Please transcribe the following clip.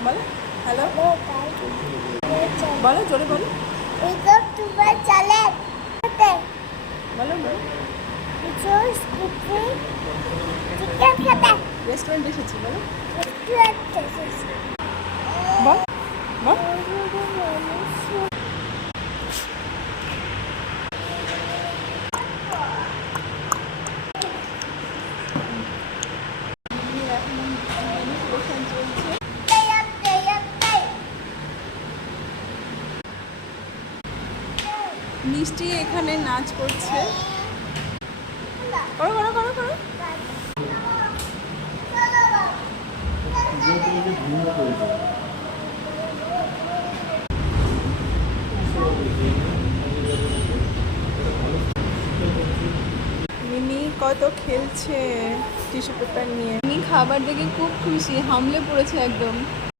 বলো হ্যালো বলো জোরে বলো বলো বলো রেস্টুরেন্ট এসেছি বলো বল বল মিষ্টি এখানে নাচ করছে করো করো করো করো মিনি কত খেলছে টিস্যু পেপার নিয়ে মিনি খাবার দেখে খুব খুশি হামলে পড়েছে একদম